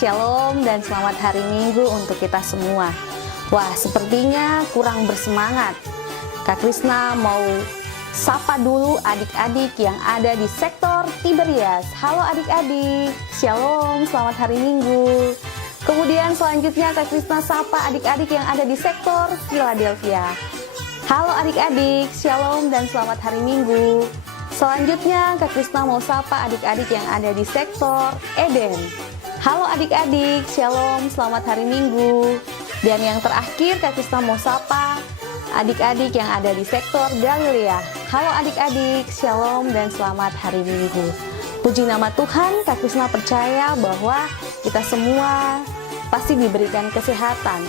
Shalom dan selamat hari Minggu untuk kita semua. Wah, sepertinya kurang bersemangat. Kak Krisna mau sapa dulu adik-adik yang ada di sektor Tiberias. Halo adik-adik, Shalom, selamat hari Minggu. Kemudian selanjutnya Kak Krisna sapa adik-adik yang ada di sektor Philadelphia. Halo adik-adik, Shalom dan selamat hari Minggu. Selanjutnya Kak Krisna mau sapa adik-adik yang ada di sektor Eden. Halo adik-adik, Shalom, selamat hari Minggu. Dan yang terakhir Kak Krisna mau sapa adik-adik yang ada di sektor Galilea. Halo adik-adik, Shalom dan selamat hari Minggu. Puji nama Tuhan, Kak Krisna percaya bahwa kita semua pasti diberikan kesehatan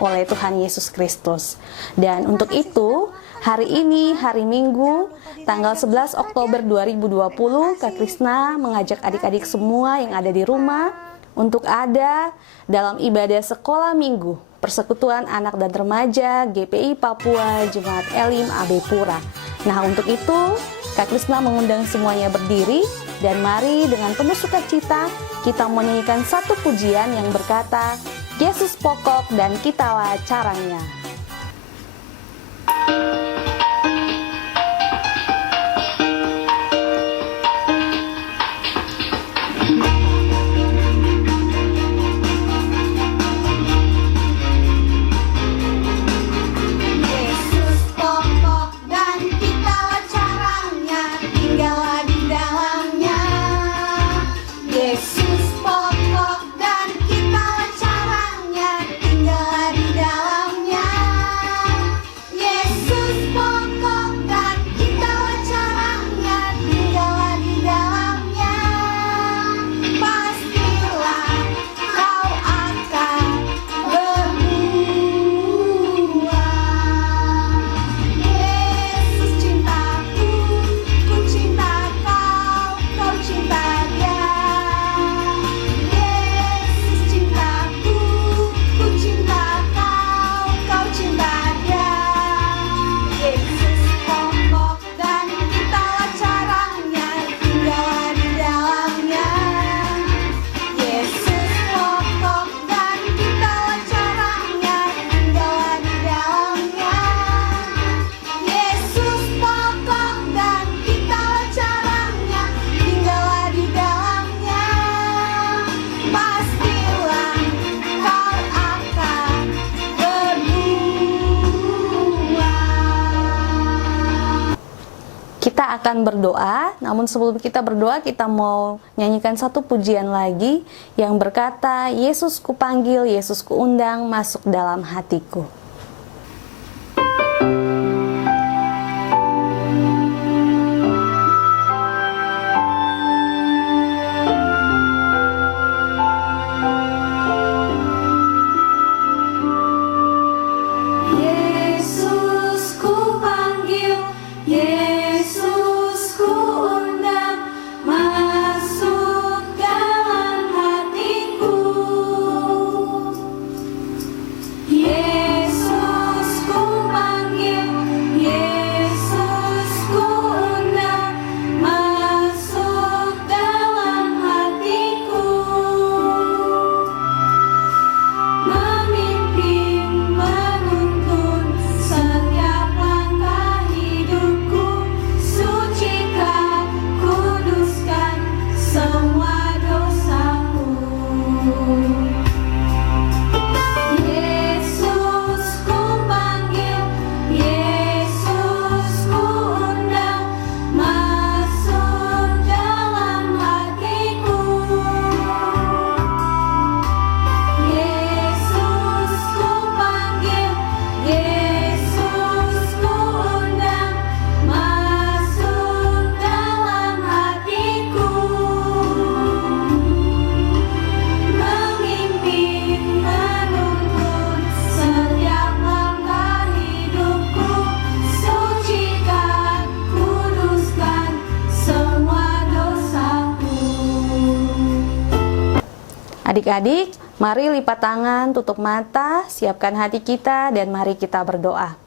oleh Tuhan Yesus Kristus. Dan untuk itu, hari ini, hari Minggu, tanggal 11 Oktober 2020, Kak Krisna mengajak adik-adik semua yang ada di rumah untuk ada dalam ibadah sekolah minggu Persekutuan Anak dan Remaja GPI Papua Jemaat Elim AB Pura. Nah, untuk itu, Kak Krisna mengundang semuanya berdiri dan mari dengan penuh sukacita kita menyanyikan satu pujian yang berkata, Yesus pokok dan kitalah caranya. Kita akan berdoa, namun sebelum kita berdoa kita mau nyanyikan satu pujian lagi yang berkata, Yesus kupanggil, Yesus kuundang, masuk dalam hatiku. Adik-adik, mari lipat tangan, tutup mata, siapkan hati kita, dan mari kita berdoa.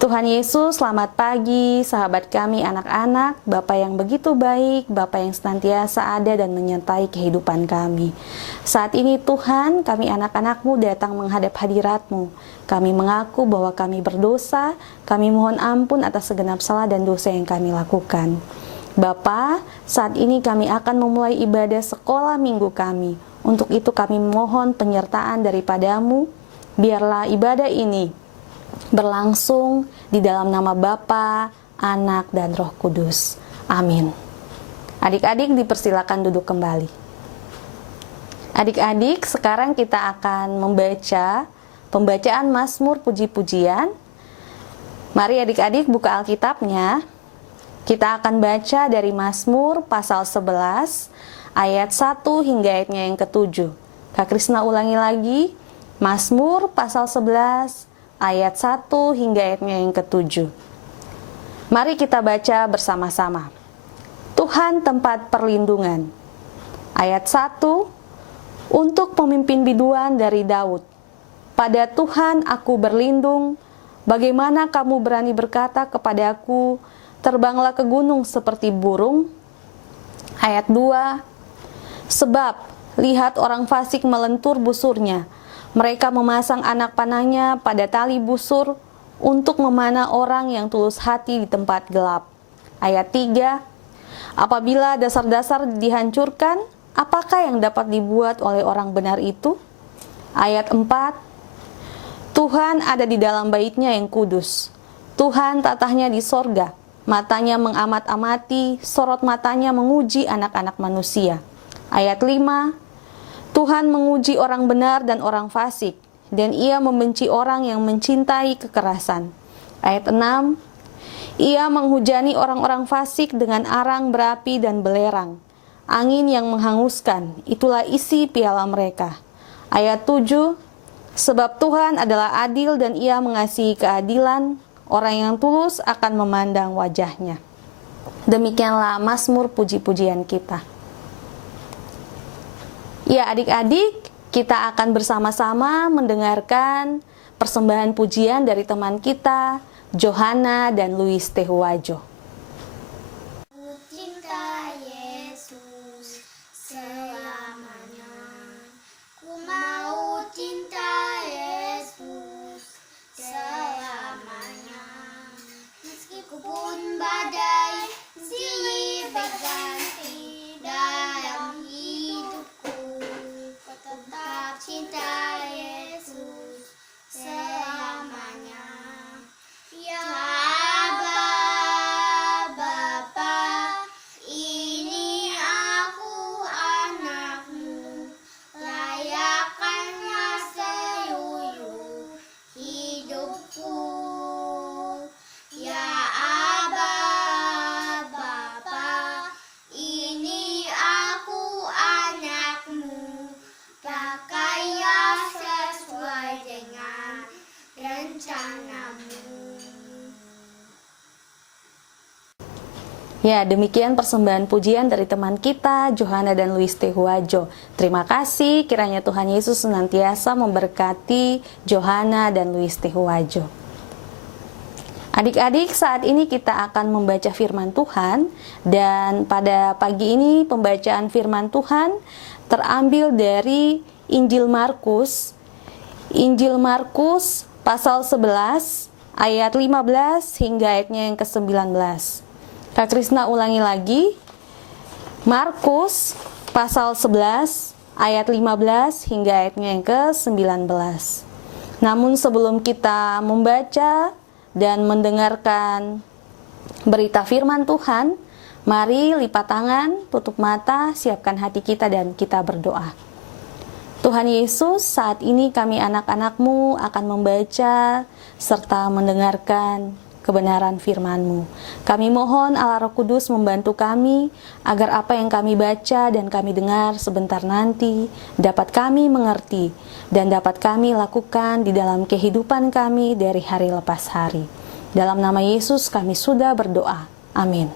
Tuhan Yesus, selamat pagi, sahabat kami anak-anak, Bapa yang begitu baik, Bapa yang senantiasa ada dan menyertai kehidupan kami. Saat ini Tuhan, kami anak-anak-Mu datang menghadap hadirat-Mu. Kami mengaku bahwa kami berdosa, kami mohon ampun atas segenap salah dan dosa yang kami lakukan. Bapa, saat ini kami akan memulai ibadah sekolah minggu kami. Untuk itu kami mohon penyertaan daripada-Mu, biarlah ibadah ini berlangsung di dalam nama Bapa, Anak, dan Roh Kudus. Amin. Adik-adik dipersilakan duduk kembali. Adik-adik, sekarang kita akan membaca pembacaan Mazmur Puji-Pujian. Mari adik-adik buka Alkitabnya. Kita akan baca dari Mazmur pasal 11, ayat 1 hingga ayatnya yang ke-7. Kak Krisna ulangi lagi, Mazmur pasal 11, ayat 1 hingga ayatnya yang ke-7. Mari kita baca bersama-sama. Tuhan tempat perlindungan. Ayat 1, untuk pemimpin biduan dari Daud. Pada Tuhan aku berlindung, bagaimana kamu berani berkata kepadaku, terbanglah ke gunung seperti burung? Ayat 2, sebab lihat orang fasik melentur busurnya, mereka memasang anak panahnya pada tali busur untuk memanah orang yang tulus hati di tempat gelap. Ayat 3, apabila dasar-dasar dihancurkan, apakah yang dapat dibuat oleh orang benar itu? Ayat 4, Tuhan ada di dalam bait-Nya yang kudus. Tuhan tatahnya di sorga, matanya mengamat-amati, sorot matanya menguji anak-anak manusia. Ayat 5, Tuhan menguji orang benar dan orang fasik, dan Ia membenci orang yang mencintai kekerasan. Ayat 6, Ia menghujani orang-orang fasik dengan arang berapi dan belerang. Angin yang menghanguskan, itulah isi piala mereka. Ayat 7, sebab Tuhan adalah adil dan Ia mengasihi keadilan, orang yang tulus akan memandang wajah-Nya. Demikianlah Mazmur puji-pujian kita. Ya adik-adik, kita akan bersama-sama mendengarkan persembahan pujian dari teman kita, Johanna dan Luis Tehuwajo. Ku cinta Yesus selamanya, ku mau cinta Yesus selamanya. Meskipun badai silih berganti dalam hidupku, ku tetap cinta Yesus selamanya. Ya Aba, Bapa, ini aku anakmu, layakkanlah seluruh hidupku. Ya Aba, Bapa, ini aku anakmu, pakailah sesuai dengan rencanamu. Ya, demikian persembahan pujian dari teman kita, Johanna dan Luis Tehuwajo. Terima kasih, kiranya Tuhan Yesus senantiasa memberkati Johanna dan Luis Tehuwajo. Adik-adik, saat ini kita akan membaca firman Tuhan, dan pada pagi ini pembacaan firman Tuhan terambil dari Injil Markus. Injil Markus pasal 11 ayat 15 hingga ayatnya yang ke-19. Kak Krisna ulangi lagi. Markus pasal 11 ayat 15 hingga ayatnya yang ke-19. Namun sebelum kita membaca dan mendengarkan berita firman Tuhan, mari lipat tangan, tutup mata, siapkan hati kita dan kita berdoa. Tuhan Yesus, saat ini kami anak-anak-Mu akan membaca serta mendengarkan kebenaran firman-Mu. Kami mohon Allah Roh Kudus membantu kami agar apa yang kami baca dan kami dengar sebentar nanti dapat kami mengerti dan dapat kami lakukan di dalam kehidupan kami dari hari lepas hari. Dalam nama Yesus kami sudah berdoa. Amin.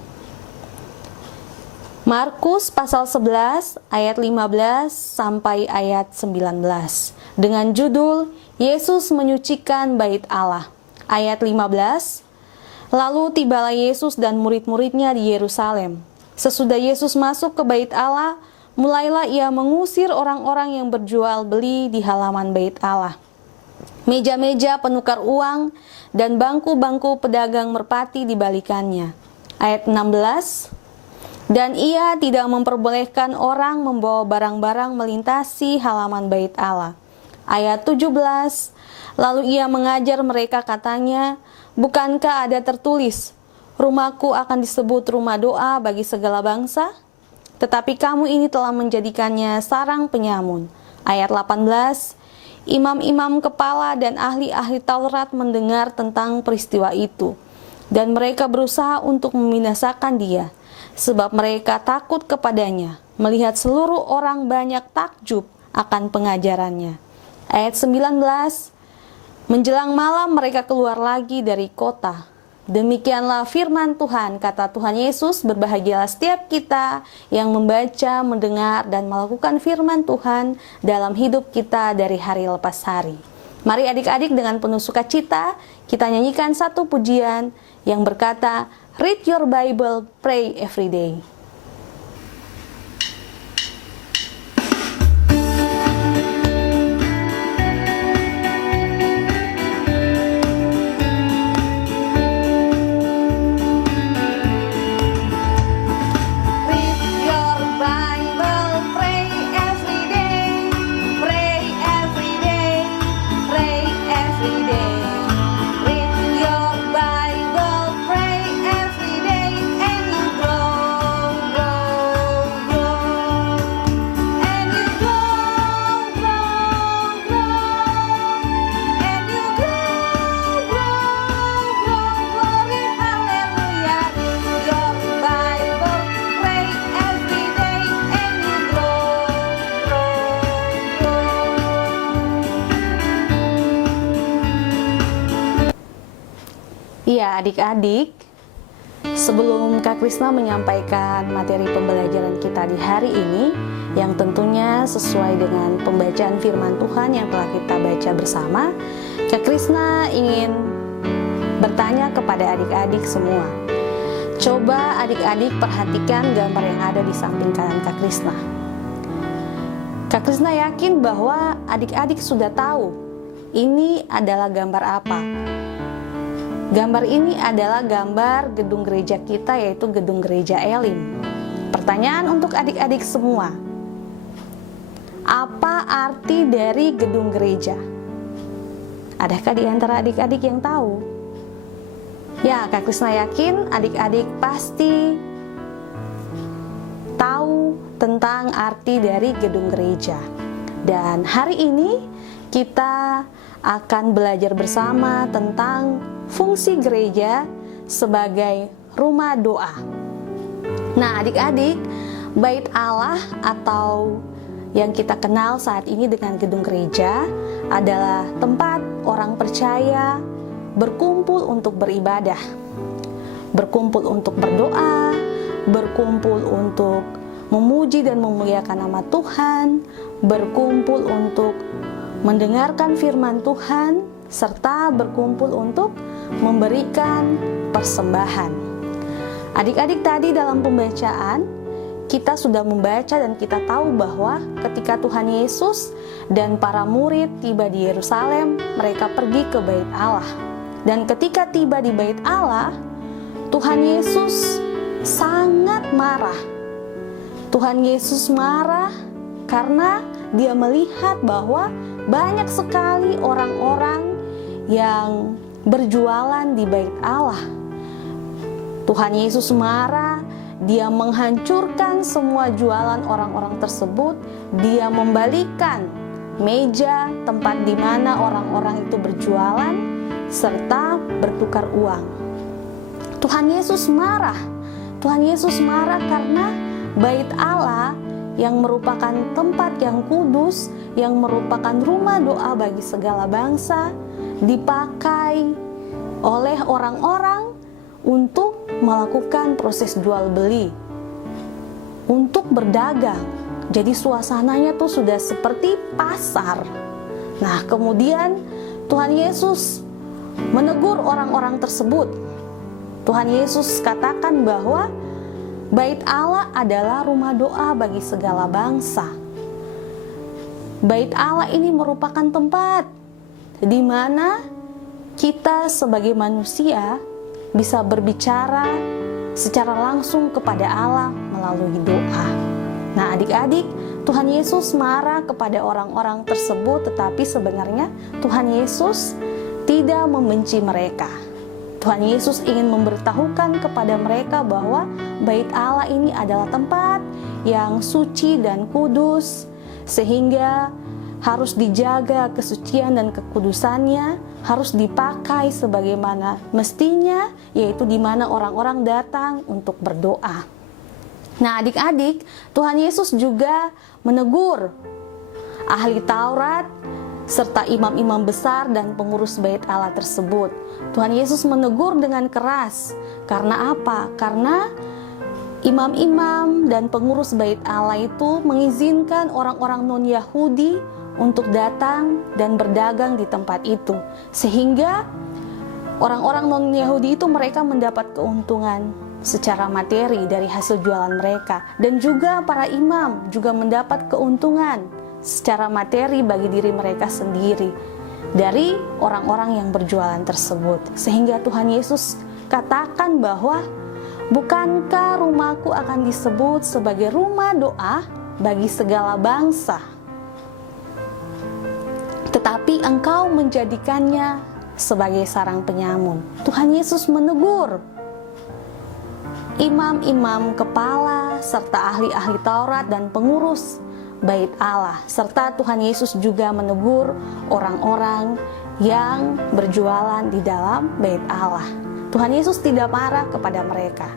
Markus pasal 11 ayat 15 sampai ayat 19 dengan judul Yesus menyucikan bait Allah. Ayat 15. Lalu tibalah Yesus dan murid-muridnya di Yerusalem. Sesudah Yesus masuk ke bait Allah, mulailah ia mengusir orang-orang yang berjual beli di halaman bait Allah. Meja-meja penukar uang dan bangku-bangku pedagang merpati dibalikannya. Ayat 16. Dan ia tidak memperbolehkan orang membawa barang-barang melintasi halaman bait Allah. Ayat 17. Lalu ia mengajar mereka, katanya, bukankah ada tertulis, rumahku akan disebut rumah doa bagi segala bangsa? Tetapi kamu ini telah menjadikannya sarang penyamun. Ayat 18. Imam-imam kepala dan ahli-ahli Taurat mendengar tentang peristiwa itu, dan mereka berusaha untuk membinasakan dia, sebab mereka takut kepadanya, melihat seluruh orang banyak takjub akan pengajarannya. Ayat 19. Menjelang malam mereka keluar lagi dari kota. Demikianlah firman Tuhan, kata Tuhan Yesus, berbahagialah setiap kita yang membaca, mendengar, dan melakukan firman Tuhan dalam hidup kita dari hari lepas hari. Mari adik-adik dengan penuh sukacita, kita nyanyikan satu pujian yang berkata, Read your Bible, pray every day. Iya adik-adik, sebelum Kak Krisna menyampaikan materi pembelajaran kita di hari ini, yang tentunya sesuai dengan pembacaan firman Tuhan yang telah kita baca bersama, Kak Krisna ingin bertanya kepada adik-adik semua. Coba adik-adik perhatikan gambar yang ada di samping kanan Kak Krisna. Kak Krisna yakin bahwa adik-adik sudah tahu ini adalah gambar apa. Gambar ini adalah gambar gedung gereja kita, yaitu gedung gereja Elim. Pertanyaan untuk adik-adik semua, apa arti dari gedung gereja? Adakah di antara adik-adik yang tahu? Ya, Kak Krisna yakin adik-adik pasti tahu tentang arti dari gedung gereja. Dan hari ini kita akan belajar bersama tentang fungsi gereja sebagai rumah doa. Nah, adik-adik, bait Allah atau yang kita kenal saat ini dengan gedung gereja adalah tempat orang percaya berkumpul untuk beribadah, berkumpul untuk berdoa, berkumpul untuk memuji dan memuliakan nama Tuhan, berkumpul untuk mendengarkan firman Tuhan, serta berkumpul untuk memberikan persembahan. Adik-adik, tadi dalam pembacaan kita sudah membaca dan kita tahu bahwa ketika Tuhan Yesus dan para murid tiba di Yerusalem, mereka pergi ke bait Allah. Dan ketika tiba di bait Allah, Tuhan Yesus sangat marah. Tuhan Yesus marah karena dia melihat bahwa banyak sekali orang-orang yang berjualan di bait Allah. Tuhan Yesus marah, dia menghancurkan semua jualan orang-orang tersebut, dia membalikan meja tempat di mana orang-orang itu berjualan serta bertukar uang. Tuhan Yesus marah. Tuhan Yesus marah karena bait Allah yang merupakan tempat yang kudus, yang merupakan rumah doa bagi segala bangsa, dipakai oleh orang-orang untuk melakukan proses jual beli, untuk berdagang. Jadi suasananya tuh sudah seperti pasar. Nah, kemudian Tuhan Yesus menegur orang-orang tersebut. Tuhan Yesus katakan bahwa Bait Allah adalah rumah doa bagi segala bangsa. Bait Allah ini merupakan tempat di mana kita sebagai manusia bisa berbicara secara langsung kepada Allah melalui doa. Nah, adik-adik, Tuhan Yesus marah kepada orang-orang tersebut, tetapi sebenarnya Tuhan Yesus tidak membenci mereka. Tuhan Yesus ingin memberitahukan kepada mereka bahwa Bait Allah ini adalah tempat yang suci dan kudus, sehingga harus dijaga kesucian dan kekudusannya, harus dipakai sebagaimana mestinya, yaitu di mana orang-orang datang untuk berdoa. Nah, adik-adik, Tuhan Yesus juga menegur ahli Taurat serta imam-imam besar dan pengurus Bait Allah tersebut. Tuhan Yesus menegur dengan keras. Karena apa? Karena imam-imam dan pengurus Bait Allah itu mengizinkan orang-orang non-Yahudi untuk datang dan berdagang di tempat itu, sehingga orang-orang non-Yahudi itu mereka mendapat keuntungan secara materi dari hasil jualan mereka, dan juga para imam juga mendapat keuntungan secara materi bagi diri mereka sendiri dari orang-orang yang berjualan tersebut. Sehingga Tuhan Yesus katakan bahwa bukankah rumahku akan disebut sebagai rumah doa bagi segala bangsa, tetapi engkau menjadikannya sebagai sarang penyamun. Tuhan Yesus menegur imam-imam kepala serta ahli-ahli Taurat dan pengurus Bait Allah, serta Tuhan Yesus juga menegur orang-orang yang berjualan di dalam Bait Allah. Tuhan Yesus tidak marah kepada mereka.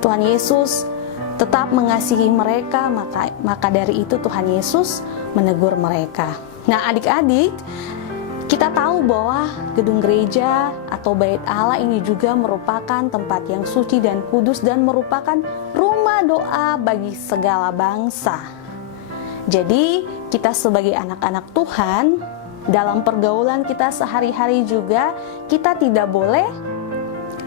Tuhan Yesus tetap mengasihi mereka, maka dari itu Tuhan Yesus menegur mereka. Nah, adik-adik, kita tahu bahwa gedung gereja atau Bait Allah ini juga merupakan tempat yang suci dan kudus dan merupakan rumah doa bagi segala bangsa. Jadi, kita sebagai anak-anak Tuhan, dalam pergaulan kita sehari-hari juga, kita tidak boleh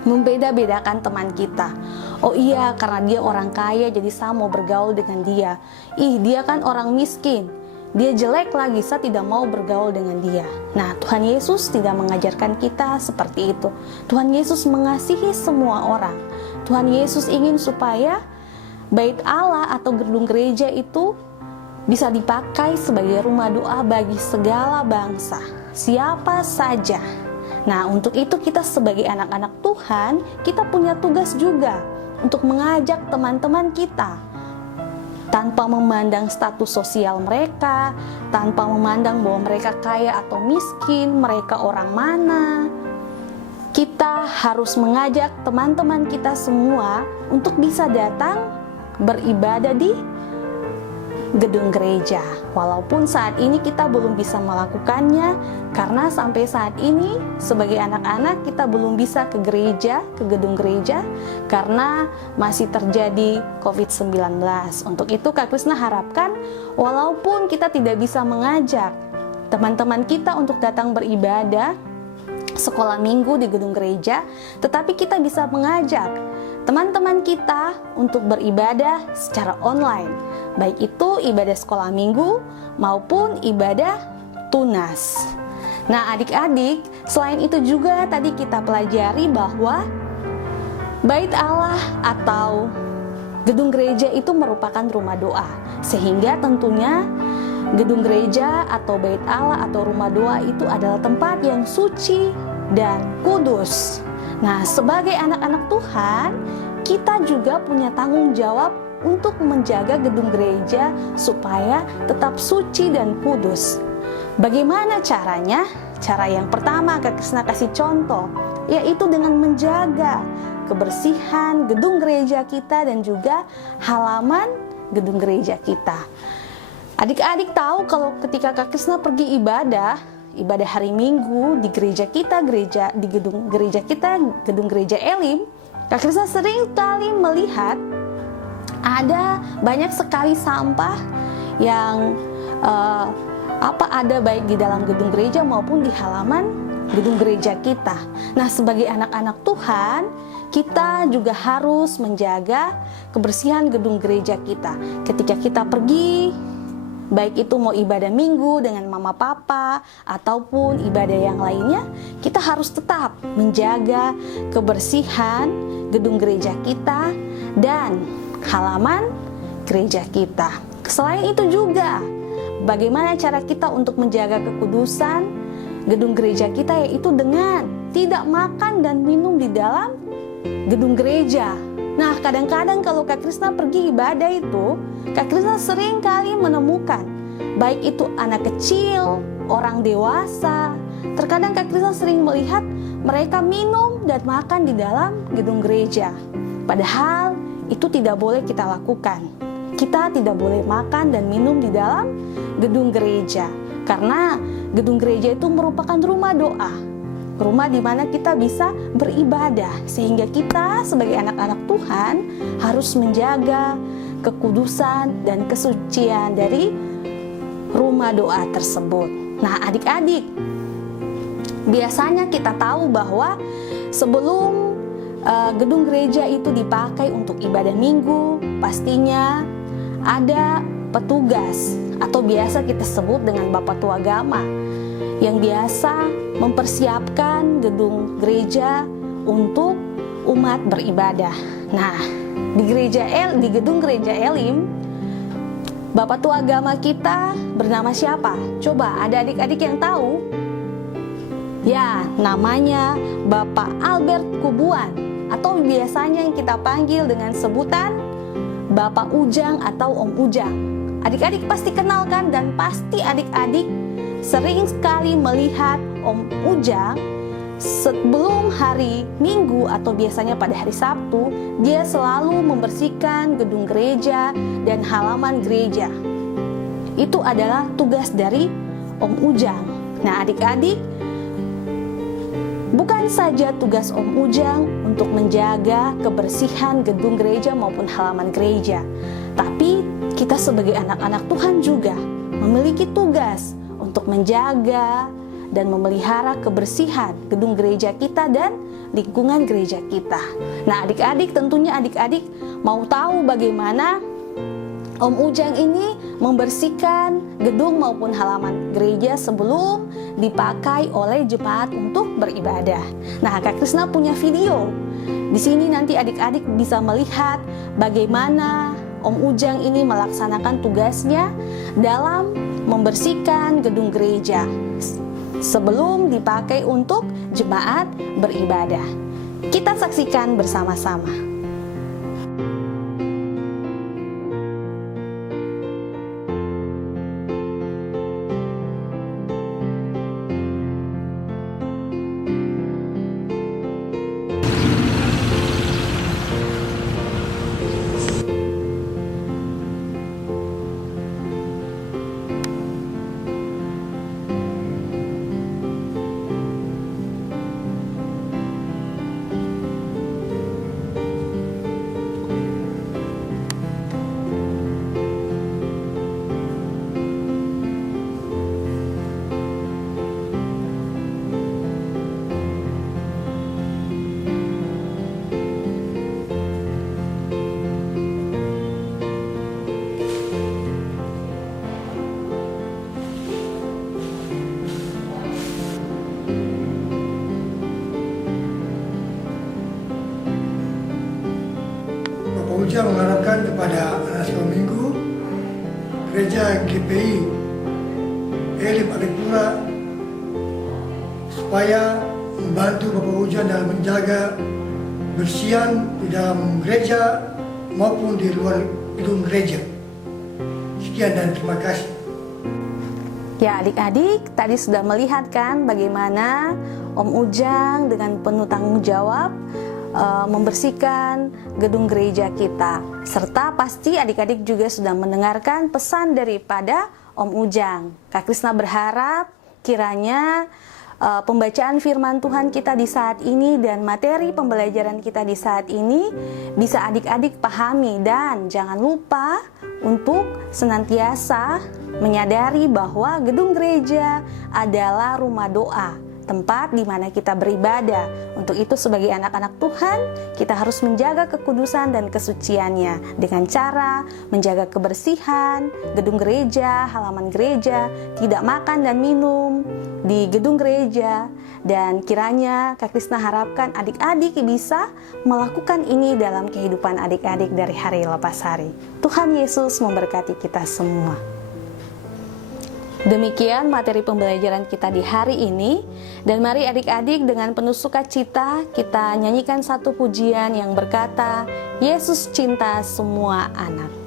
membeda-bedakan teman kita. Oh iya, karena dia orang kaya, jadi saya mau bergaul dengan dia. Ih, dia kan orang miskin, dia jelek lagi, saya tidak mau bergaul dengan dia. Nah, Tuhan Yesus tidak mengajarkan kita seperti itu. Tuhan Yesus mengasihi semua orang. Tuhan Yesus ingin supaya Bait Allah atau gedung gereja itu bisa dipakai sebagai rumah doa bagi segala bangsa, siapa saja. Nah, untuk itu kita sebagai anak-anak Tuhan, kita punya tugas juga untuk mengajak teman-teman kita, tanpa memandang status sosial mereka, tanpa memandang bahwa mereka kaya atau miskin, mereka orang mana. Kita harus mengajak teman-teman kita semua untuk bisa datang beribadah di gedung gereja. Walaupun saat ini kita belum bisa melakukannya, karena sampai saat ini sebagai anak-anak kita belum bisa ke gereja, ke gedung gereja, karena masih terjadi COVID-19. Untuk itu Kak Krisna harapkan, walaupun kita tidak bisa mengajak teman-teman kita untuk datang beribadah sekolah minggu di gedung gereja, tetapi kita bisa mengajak teman-teman kita untuk beribadah secara online, baik itu ibadah sekolah minggu maupun ibadah tunas. Nah, adik-adik, selain itu juga tadi kita pelajari bahwa Bait Allah atau gedung gereja itu merupakan rumah doa, sehingga tentunya gedung gereja atau Bait Allah atau rumah doa itu adalah tempat yang suci dan kudus. Nah, sebagai anak-anak Tuhan, kita juga punya tanggung jawab untuk menjaga gedung gereja supaya tetap suci dan kudus. Bagaimana caranya? Cara yang pertama, Kak Krisna kasih contoh, yaitu dengan menjaga kebersihan gedung gereja kita dan juga halaman gedung gereja kita. Adik-adik tahu kalau ketika Kak Krisna pergi ibadah hari Minggu di gereja kita, di gedung gereja kita, gedung gereja Elim, Kak Krisna sering kali melihat ada banyak sekali sampah yang ada baik di dalam gedung gereja maupun di halaman gedung gereja kita. Nah, sebagai anak-anak Tuhan, kita juga harus menjaga kebersihan gedung gereja kita. Ketika kita pergi, baik itu mau ibadah minggu dengan mama papa ataupun ibadah yang lainnya, kita harus tetap menjaga kebersihan gedung gereja kita dan halaman gereja kita. Selain itu juga, bagaimana cara kita untuk menjaga kekudusan gedung gereja kita, yaitu dengan tidak makan dan minum di dalam gedung gereja. Nah, kadang-kadang kalau Kak Krisna pergi ibadah itu, Kak Krisna sering kali menemukan, baik itu anak kecil, orang dewasa, terkadang Kak Krisna sering melihat mereka minum dan makan di dalam gedung gereja. Padahal itu tidak boleh kita lakukan. Kita tidak boleh makan dan minum di dalam gedung gereja, karena gedung gereja itu merupakan rumah doa, rumah di mana kita bisa beribadah, sehingga kita sebagai anak-anak Tuhan harus menjaga kekudusan dan kesucian dari rumah doa tersebut. Nah, adik-adik, biasanya kita tahu bahwa sebelum gedung gereja itu dipakai untuk ibadah minggu, pastinya ada petugas atau biasa kita sebut dengan bapak tua agama yang biasa mempersiapkan gedung gereja untuk umat beribadah. Nah, di gedung gereja Elim, bapak tua agama kita bernama siapa? Coba ada adik-adik yang tahu? Ya, namanya Bapak Albert Kubuan, atau biasanya yang kita panggil dengan sebutan Bapak Ujang atau Om Ujang. Adik-adik pasti kenal kan, dan pasti adik-adik sering sekali melihat Om Ujang sebelum hari Minggu atau biasanya pada hari Sabtu, dia selalu membersihkan gedung gereja dan halaman gereja. Itu adalah tugas dari Om Ujang. Nah, adik-adik, bukan saja tugas Om Ujang untuk menjaga kebersihan gedung gereja maupun halaman gereja, tapi kita sebagai anak-anak Tuhan juga memiliki tugas untuk menjaga dan memelihara kebersihan gedung gereja kita dan lingkungan gereja kita. Nah, adik-adik, tentunya adik-adik mau tahu bagaimana Om Ujang ini membersihkan gedung maupun halaman gereja sebelum dipakai oleh jemaat untuk beribadah. Nah, Kak Krisna punya video. Di sini nanti adik-adik bisa melihat bagaimana Om Ujang ini melaksanakan tugasnya dalam membersihkan gedung gereja sebelum dipakai untuk jemaat beribadah. Kita saksikan bersama-sama. Ujang mengharapkan kepada anak sekolah minggu gereja GPI Elim Adipura supaya membantu Bapak Ujang dalam menjaga bersihan di dalam gereja maupun di luar gedung gereja. Sekian dan terima kasih. Ya, adik-adik, tadi sudah melihat kan bagaimana Om Ujang dengan penuh tanggung jawab membersihkan gedung gereja kita. Serta pasti adik-adik juga sudah mendengarkan pesan daripada Om Ujang. Kak Krisna berharap kiranya pembacaan firman Tuhan kita di saat ini dan materi pembelajaran kita di saat ini bisa adik-adik pahami, dan jangan lupa untuk senantiasa menyadari bahwa gedung gereja adalah rumah doa tempat di mana kita beribadah. Untuk itu sebagai anak-anak Tuhan, kita harus menjaga kekudusan dan kesuciannya dengan cara menjaga kebersihan gedung gereja, halaman gereja, tidak makan dan minum di gedung gereja. Dan kiranya Kak Krisna harapkan adik-adik bisa melakukan ini dalam kehidupan adik-adik dari hari lepas hari. Tuhan Yesus memberkati kita semua. Demikian materi pembelajaran kita di hari ini. Dan mari adik-adik dengan penuh sukacita kita nyanyikan satu pujian yang berkata, Yesus cinta semua anak.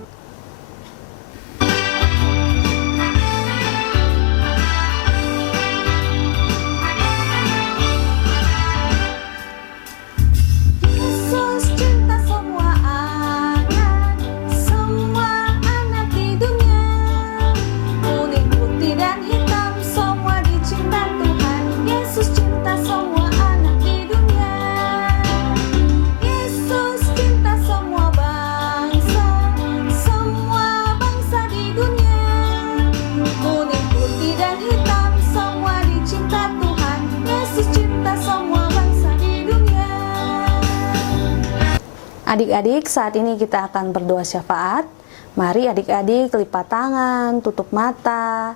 Adik-adik, saat ini kita akan berdoa syafaat. Mari adik-adik lipat tangan, tutup mata.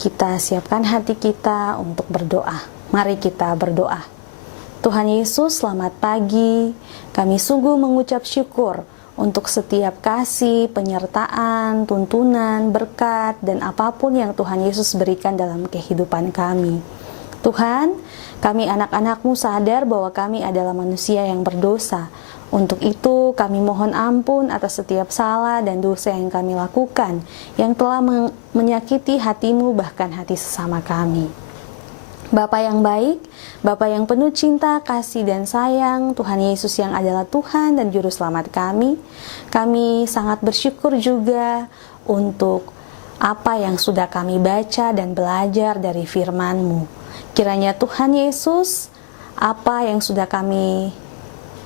Kita siapkan hati kita untuk berdoa. Mari kita berdoa. Tuhan Yesus, selamat pagi. Kami sungguh mengucap syukur untuk setiap kasih, penyertaan, tuntunan, berkat, dan apapun yang Tuhan Yesus berikan dalam kehidupan kami. Tuhan, kami anak-anak-Mu sadar bahwa kami adalah manusia yang berdosa. Untuk itu kami mohon ampun atas setiap salah dan dosa yang kami lakukan, yang telah menyakiti hati-Mu bahkan hati sesama kami. Bapa yang baik, Bapa yang penuh cinta, kasih dan sayang, Tuhan Yesus yang adalah Tuhan dan Juru Selamat kami sangat bersyukur juga untuk apa yang sudah kami baca dan belajar dari firman-Mu. Kiranya Tuhan Yesus, apa yang sudah kami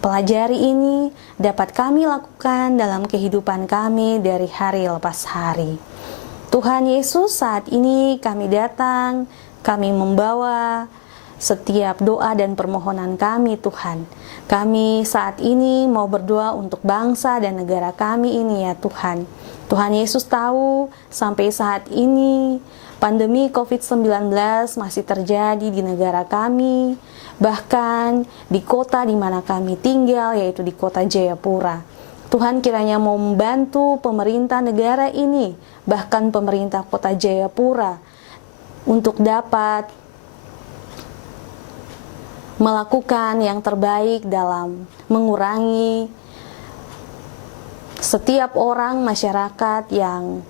pelajari ini dapat kami lakukan dalam kehidupan kami dari hari lepas hari. Tuhan Yesus, saat ini kami datang, kami membawa setiap doa dan permohonan kami Tuhan. Kami saat ini mau berdoa untuk bangsa dan negara kami ini ya Tuhan. Tuhan Yesus tahu sampai saat ini pandemi COVID-19 masih terjadi di negara kami, bahkan di kota di mana kami tinggal, yaitu di kota Jayapura. Tuhan kiranya mau membantu pemerintah negara ini, bahkan pemerintah kota Jayapura, untuk dapat melakukan yang terbaik dalam mengurangi setiap orang masyarakat yang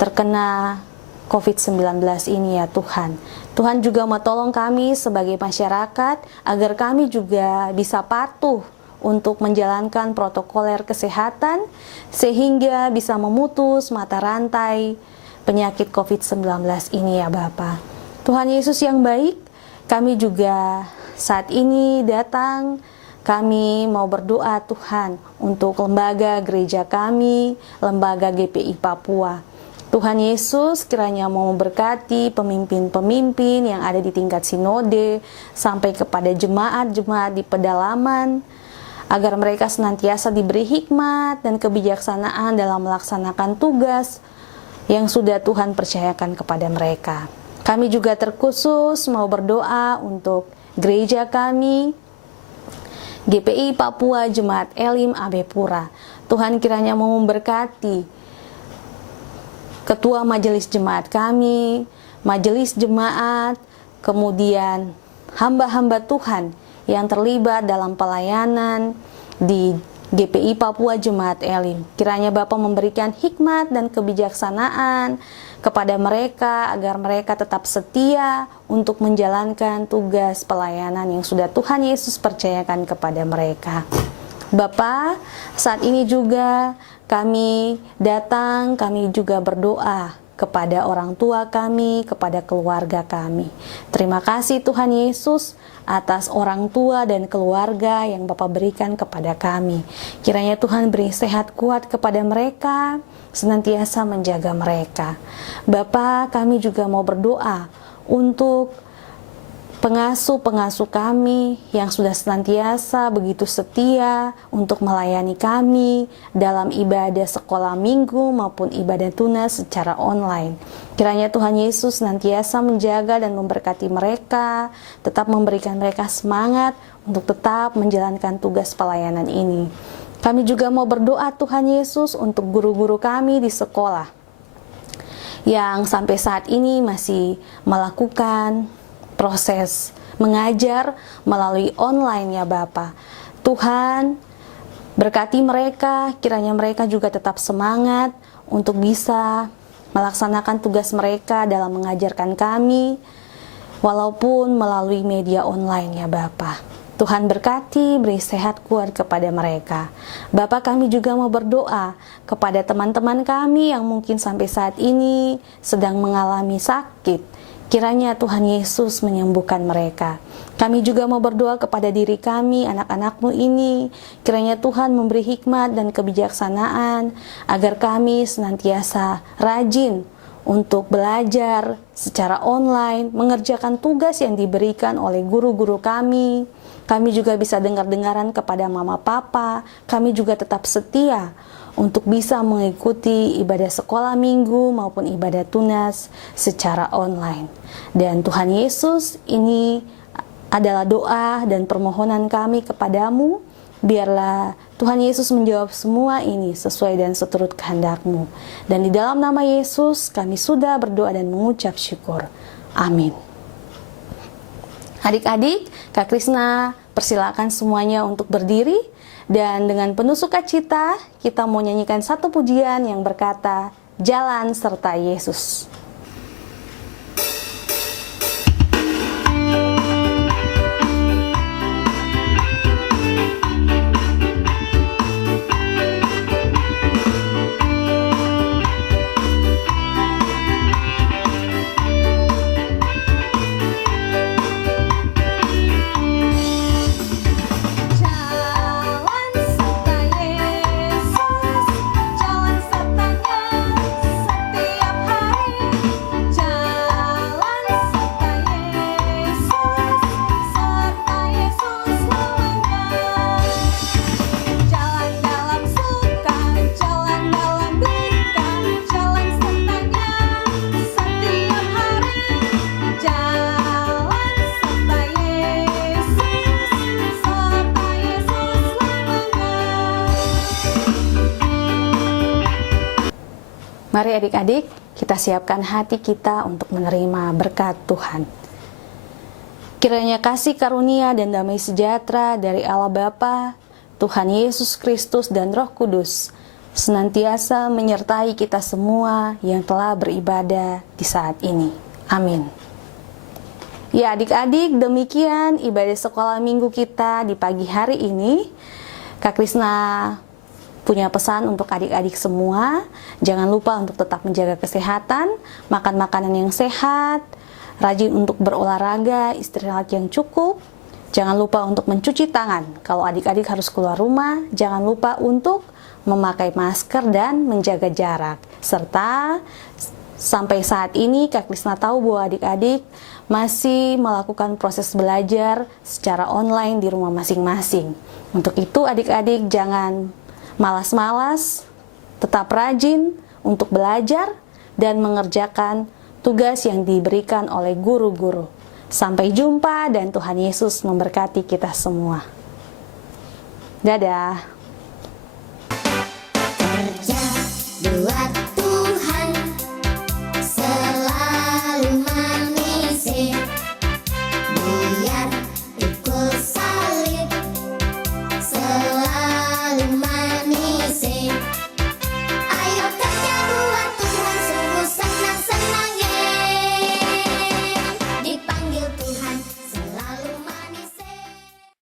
terkena COVID-19 ini ya Tuhan. Tuhan juga mau tolong kami sebagai masyarakat agar kami juga bisa patuh untuk menjalankan protokoler kesehatan sehingga bisa memutus mata rantai penyakit COVID-19 ini ya Bapa. Tuhan Yesus yang baik, kami juga saat ini datang, kami mau berdoa Tuhan untuk lembaga gereja kami, lembaga GPI Papua. Tuhan Yesus kiranya mau memberkati pemimpin-pemimpin yang ada di tingkat sinode sampai kepada jemaat-jemaat di pedalaman, agar mereka senantiasa diberi hikmat dan kebijaksanaan dalam melaksanakan tugas yang sudah Tuhan percayakan kepada mereka. Kami juga terkhusus mau berdoa untuk gereja kami, GPI Papua Jemaat Elim Abepura. Tuhan kiranya mau memberkati ketua majelis jemaat kami, majelis jemaat, kemudian hamba-hamba Tuhan yang terlibat dalam pelayanan di GPI Papua Jemaat Elim. Kiranya Bapa memberikan hikmat dan kebijaksanaan kepada mereka agar mereka tetap setia untuk menjalankan tugas pelayanan yang sudah Tuhan Yesus percayakan kepada mereka. Bapa, saat ini juga kami datang, kami juga berdoa kepada orang tua kami, kepada keluarga kami. Terima kasih Tuhan Yesus atas orang tua dan keluarga yang Bapa berikan kepada kami. Kiranya Tuhan beri sehat kuat kepada mereka, senantiasa menjaga mereka. Bapa, kami juga mau berdoa untuk pengasuh-pengasuh kami yang sudah senantiasa begitu setia untuk melayani kami dalam ibadah sekolah minggu maupun ibadah tunas secara online. Kiranya Tuhan Yesus senantiasa menjaga dan memberkati mereka, tetap memberikan mereka semangat untuk tetap menjalankan tugas pelayanan ini. Kami juga mau berdoa Tuhan Yesus untuk guru-guru kami di sekolah yang sampai saat ini masih melakukan proses mengajar melalui online ya Bapa. Tuhan, berkati mereka, kiranya mereka juga tetap semangat untuk bisa melaksanakan tugas mereka dalam mengajarkan kami, walaupun melalui media online ya Bapa. Tuhan berkati, beri sehat kuat kepada mereka. Bapa, kami juga mau berdoa kepada teman-teman kami yang mungkin sampai saat ini sedang mengalami sakit. Kiranya Tuhan Yesus menyembuhkan mereka. Kami juga mau berdoa kepada diri kami, anak-anak-Mu ini. Kiranya Tuhan memberi hikmat dan kebijaksanaan agar kami senantiasa rajin untuk belajar secara online, mengerjakan tugas yang diberikan oleh guru-guru kami. Kami juga bisa dengar-dengaran kepada mama papa. Kami juga tetap setia untuk bisa mengikuti ibadah sekolah minggu maupun ibadah tunas secara online. Dan Tuhan Yesus, ini adalah doa dan permohonan kami kepadamu. Biarlah Tuhan Yesus menjawab semua ini sesuai dan seturut kehendak-Mu. Dan di dalam nama Yesus kami sudah berdoa dan mengucap syukur. Amin. Adik-adik, Kak Krisna persilakan semuanya untuk berdiri. Dan dengan penuh sukacita, kita mau nyanyikan satu pujian yang berkata, Jalan serta Yesus. Mari adik-adik, kita siapkan hati kita untuk menerima berkat Tuhan. Kiranya kasih karunia dan damai sejahtera dari Allah Bapa, Tuhan Yesus Kristus dan Roh Kudus senantiasa menyertai kita semua yang telah beribadah di saat ini. Amin. Ya adik-adik, demikian ibadah sekolah minggu kita di pagi hari ini. Kak Krisna punya pesan untuk adik-adik semua. Jangan lupa untuk tetap menjaga kesehatan, makan makanan yang sehat, rajin untuk berolahraga, istirahat yang cukup. Jangan lupa untuk mencuci tangan. Kalau adik-adik harus keluar rumah, jangan lupa untuk memakai masker dan menjaga jarak. Serta sampai saat ini Kak Krisna tahu bahwa adik-adik masih melakukan proses belajar secara online di rumah masing-masing. Untuk itu adik-adik jangan malas-malas, tetap rajin untuk belajar dan mengerjakan tugas yang diberikan oleh guru-guru. Sampai jumpa dan Tuhan Yesus memberkati kita semua. Dadah. Kerja, buat